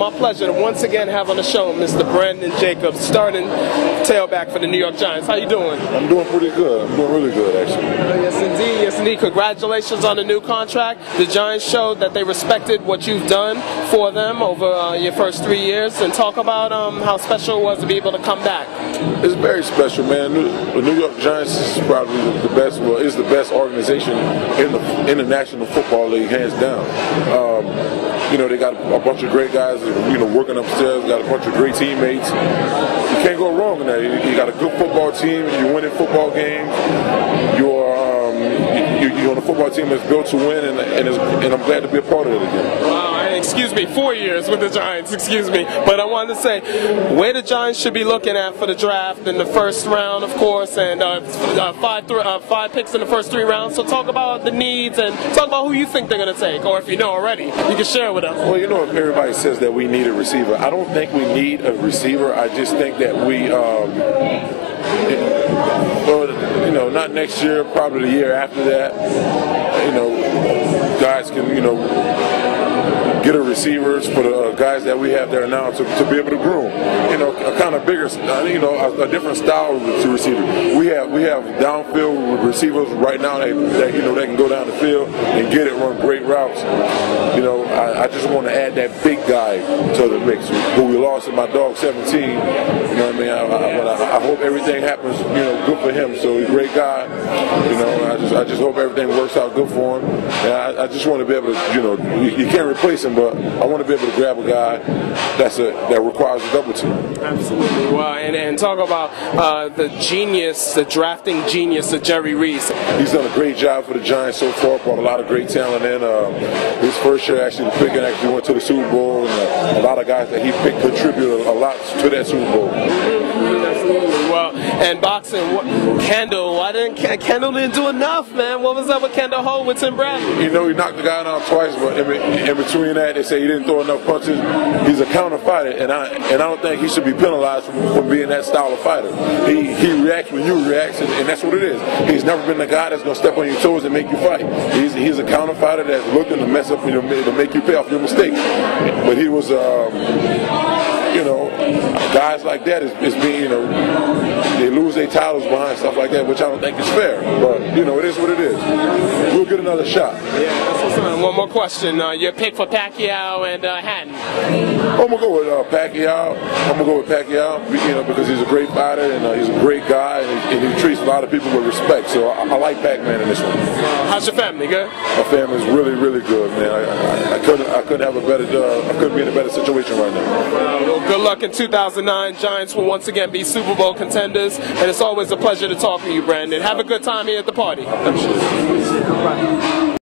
my pleasure to once again have on the show Mr. Brandon Jacobs, starting tailback for the New York Giants. How you doing? I'm doing pretty good. I'm doing really good, actually. Yes, indeed. Yes, indeed. Congratulations on the new contract. The Giants showed that they respected what you've done for them over your first 3 years. And talk about how special it was to be able to come back. It's very special, man. The New York Giants is probably the best, well, is the best organization in the National Football League, hands down. You know, they got a bunch of great guys, you know, working upstairs. Got a bunch of great teammates. You can't go wrong in that. You got a good football team. You're winning football games. You're on a football team that's built to win, and I'm glad to be a part of it again. Wow, excuse me, 4 years with the Giants, excuse me. But I wanted to say, where the Giants should be looking at for the draft in the first round, of course, and 5 picks in the first 3 rounds. So talk about the needs and talk about who you think they're going to take, or if you know already, you can share with us. Well, you know, everybody says that we need a receiver. I don't think we need a receiver. I just think that we, you know, not next year, probably the year after that, you know, guys can, you know, get a receivers for the guys that we have there now to be able to groom. You know, a kind of bigger, you know, a different style to receiver. We have downfield receivers right now that you know, they can go down the field and get it, run great routes. You know, I just want to add that big guy to the mix. Who we lost in my dog 17. You know what I mean? I hope everything happens, you know, good for him. So he's a great guy. You know, I just hope everything works out good for him. And I just want to be able to, you know, you can't replace him, but I want to be able to grab a guy that requires a double team. Absolutely. Well, and talk about the genius, the drafting genius of Jerry Reese. He's done a great job for the Giants so far. Brought a lot of great talent in. His first year, actually, the picking actually went to the Super Bowl, and a lot of guys that he picked contributed a lot to that Super Bowl. Absolutely. Well, and boxing, Kendall, Kendall didn't do enough, man. What was up with Kendall Holt with Tim Bradley? You know, he knocked the guy out twice, but in between that, they say he didn't throw enough punches. He's a counter fighter, and I don't think he should be penalized for being that style of fighter. He reacts when you react, and that's what it is. He's never been the guy that's going to step on your toes and make you fight. He's a counter fighter that's looking to mess up, to make you pay off your mistakes. But he was, you know, guys like that is being, you know, they lose their titles behind stuff like that, which I don't think is fair. But, you know, it is what it is. We'll get another shot. Yeah, that's what's up. One more question. Your pick for Pacquiao and Hatton? I'm going to go with Pacquiao. I'm going to go with Pacquiao, you know, because he's a great fighter and he's a great guy, and he treats a lot of people with respect. So I like Pac-Man in this one. How's your family? Good? My family's really, really good, man. I couldn't have a better, I couldn't be in a better situation right now. Well, good luck in 2009. Giants will once again be Super Bowl contenders, and it's always a pleasure to talk to you, Brandon. Have a good time here at the party. Appreciate it.